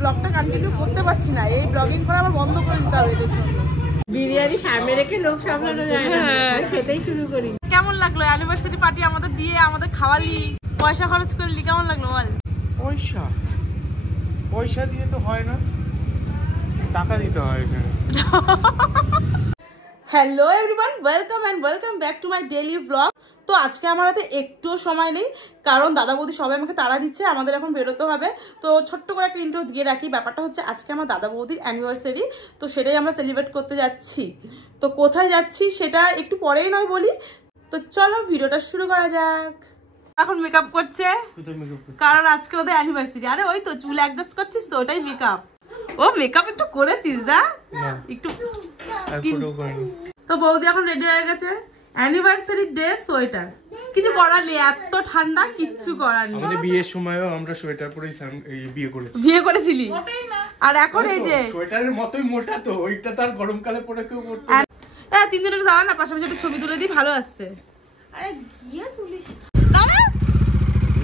ব্লগটা কন্টিনিউ করতে পারছি না, এই ব্লগিং করা আবার বন্ধ করে দিতে হবে এদের জন্য। বিরিয়ানি সামনে রেখে লোক সামলানো যায় না, খেতেই শুরু করি। কেমন লাগলো অ্যানিভার্সারি পার্টি আমাদের দিয়ে, আমাদের খাওয়ালি, পয়সা খরচ করলি, কেমন লাগলো বল? পয়সা দিয়ে তো হয় না, টাকা দিতে হয় এখানে। Hello everyone, welcome back to my daily blog. তো আজকে আমার হাতে একটুও সময় নেই, কারণ দাদা বৌদি সবাই আমাকে তাড়া দিচ্ছে, আমাদের এখন বেরোতে হবে। তো ছোট্ট করে একটা ইন্ট্রো দিয়ে রাখি। ব্যাপারটা হচ্ছে আজকে আমার দাদা বৌদির অ্যানিভার্সারি, তো সেটাই আমরা সেলিব্রেট করতে যাচ্ছি। তো কোথায় যাচ্ছি সেটা একটু পরেই নয় বলি। তো চলো ভিডিওটা শুরু করা যাক। এখন মেকআপ করছে কারণ আজকে ওদের অ্যানিভার্সারি। আরে ওই তো চুল অ্যাডজাস্ট করছিস তো, ওটাই মেকআপ। ও মেকআপ একটু করেছিস না একটু? তো বৌদি এখন রেডি হয়ে গেছে, অ্যানিভার্সারি ড্রেস, সোয়েটার। কিছু করার নেই, এত ঠান্ডা, কিচ্ছু করার নেই। আমাদের বিয়ের সময়ও আমরা সোয়েটার পরেই বিয়ে করেছিলি, আর এখন এই যে সোয়েটারের মতোই মোটা, তো ওইটা তার গরমকালে পরে কেউ পরতে। হ্যাঁ, তিনজনে দাঁড়া না, পাশাপাশি একটা ছবি তুলে দিই, ভালো আসছে। আরে গিয়ে তুলিস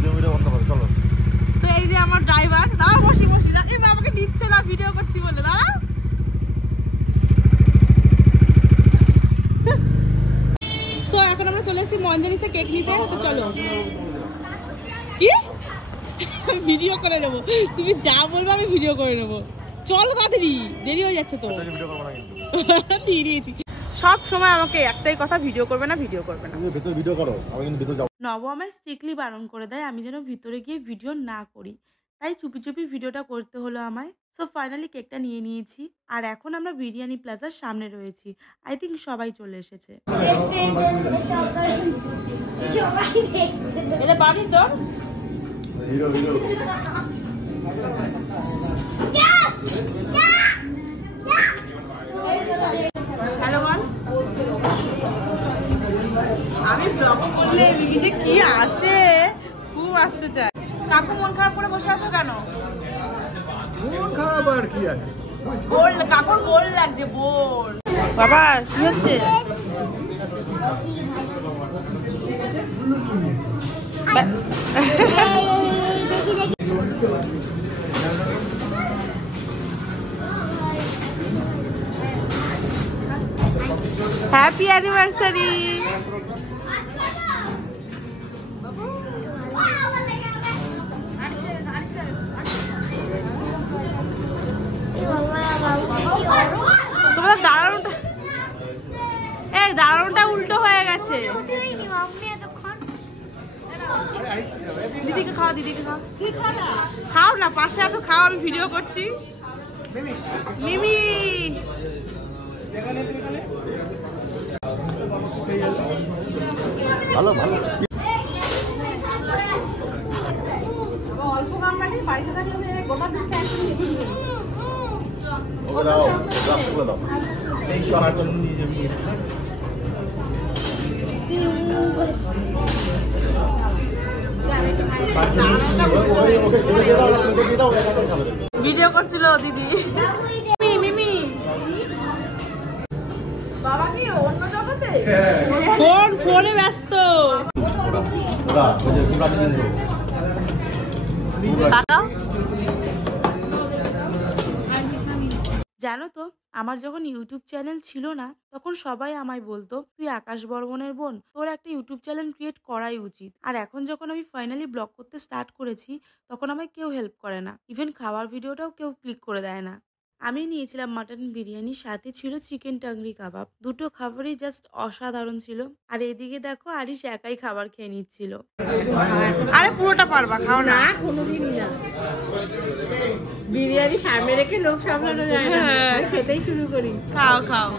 ভিডিও বন্ধ কর, চলো। তো এই যে আমার ড্রাইভার, দাঁড়া বসি আমাকে নিচ্ছে না ভিডিও করছি বলে, দাঁড়া। তো এখন আমরা চলে এসেছি মঞ্জনিসা কেক নিতে, তো চলো। কি ভিডিও করে নেবো? তুমি যা বলবে আমি ভিডিও করে নেবো, চলো তাড়াতাড়ি, দেরি হয়ে যাচ্ছে তো। দিয়েছি সব সময় আমাকে একটাই কথা, ভিডিও করবে না। নব আমায় স্ট্রিক্টলি বারণ করে দেয় আমি যেন ভিতরে গিয়ে ভিডিও না করি, তাই চুপি চুপি ভিডিওটা করতে হলো আমায়। সো ফাইনালি কেকটা নিয়ে নিয়েছি, আর এখন আমরা বিরিয়ানি প্লাজার সামনে রয়েছি। আই থিঙ্ক সবাই চলে এসেছে। এটা বাড়ি তোর? হ্যালো বল। আমি ব্লগ করলে মিমিতে কি আসে, খুব আসতে চায়। কাকু মন খারাপ করে বসে আছো কেন? মন খারাপ আর কি আছে, কাকুর বোল লাগছে, বোল। বাবা কি হচ্ছে? Happy anniversary. তোমাদের দাঁড়ানোটা, এই দাঁড়ানোটা উল্টো হয়ে গেছে। দিদিকে খাও, তুই খাও না, পাশে আছো, খাও, আমি ভিডিও করছি। মিমি ভালো অল্প কামড়ানি, পয়সা থাকলে গোটা পিস ভিডিও করছিল দিদি। মিমি বাবা কি অন্য জগতে? ফোনে ব্যস্ত। জানো তো, আমার যখন ইউটিউব চ্যানেল ছিল না, তখন সবাই আমায় বলতো তুই আকাশ বর্মনের বোন, তোর একটা ইউটিউব চ্যানেল ক্রিয়েট করাই উচিত। আর এখন যখন আমি ফাইনালি ব্লগ করতে স্টার্ট করেছি, তখন আমায় কেউ হেল্প করে না, ইভেন খাওয়ার ভিডিওটাও কেউ ক্লিক করে দেয় না। আমি নিয়েছিলাম মাটন বিরিয়ানি, সাথে ছিল চিকেন টাংরি কাবাব। দুটো খাবারই জাস্ট অসাধারণ ছিল। আর এদিকে দেখো আরিশ একাই খাবার খেয়ে নিচ্ছিল। আরে পুরোটা পারবা, খাও না। কোনোদিনই না, বিরিয়ানি সামনে রেখে লোক সামলানো যায় না, খেতেই শুরু করি। খাও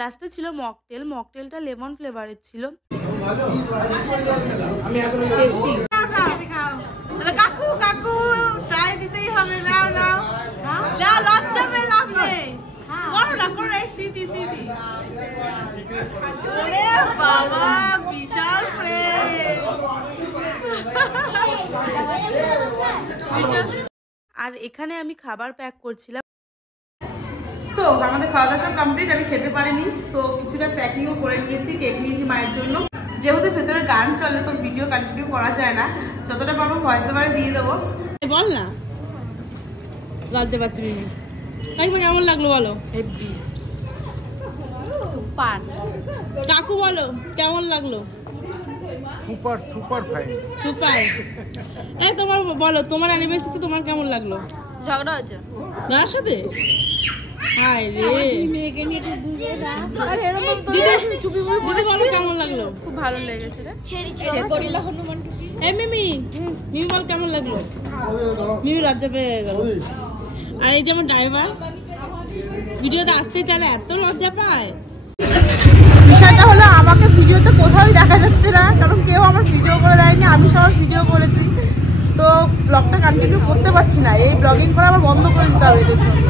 লাস্টে ছিল মকটেলটা লেমন ফ্লেভারের ছিল। কাকু ট্রাই দিতেই হবে, নাও লজ্জা পেয়ে লাভ নেই, করো না, স্মৃতি। বাবা বিশাল আর এখানে আমি খাবার প্যাক করছিলাম। সো আমাদের খাওয়া দাওয়া সব কমপ্লিট, আমি খেতে পারিনি তো কিছুটা প্যাকিংও করে নিয়েছি, কেক নিয়েছি মায়ের জন্য। যেহেতু ভেতরে গান চলে তো ভিডিও কন্টিনিউ করা যায় না, যতটা পারবো ভয়েস ওভারে দিয়ে দেবো। বল না, লজ্জা পাচ্ছি মিমি। কাকিমা কেমন লাগলো বলো? Heavy super. কাকু বলো কেমন লাগলো? Super super fine super. এই তোমার বলো, তোমার অ্যানিভার্সারিতে তোমার কেমন লাগলো? ঝগড়া হচ্ছে দাদার সাথে? হায় রে মেয়েকে নিয়ে একটু দিদি বলো কেমন লাগলো? খুব ভালো লেগেছে রে। এই মিমি, মিমি বল কেমন লাগলো? মিমি লজ্জা পেয়ে গেল। আর এই যে আমার ড্রাইভার ভিডিওতে আসতে চাইলে এত লজ্জা পায়। বিষয়টা হলো আমাকে ভিডিওতে কোথাও দেখা যাচ্ছে না, কারণ কেউ আমার ভিডিও করে দেয়নি, আমি সবার ভিডিও করেছি। তো ব্লগটা কন্টিনিউ করতে পারছি না, এই ব্লগিং করা আবার বন্ধ করে দিতে হবে এদের জন্য।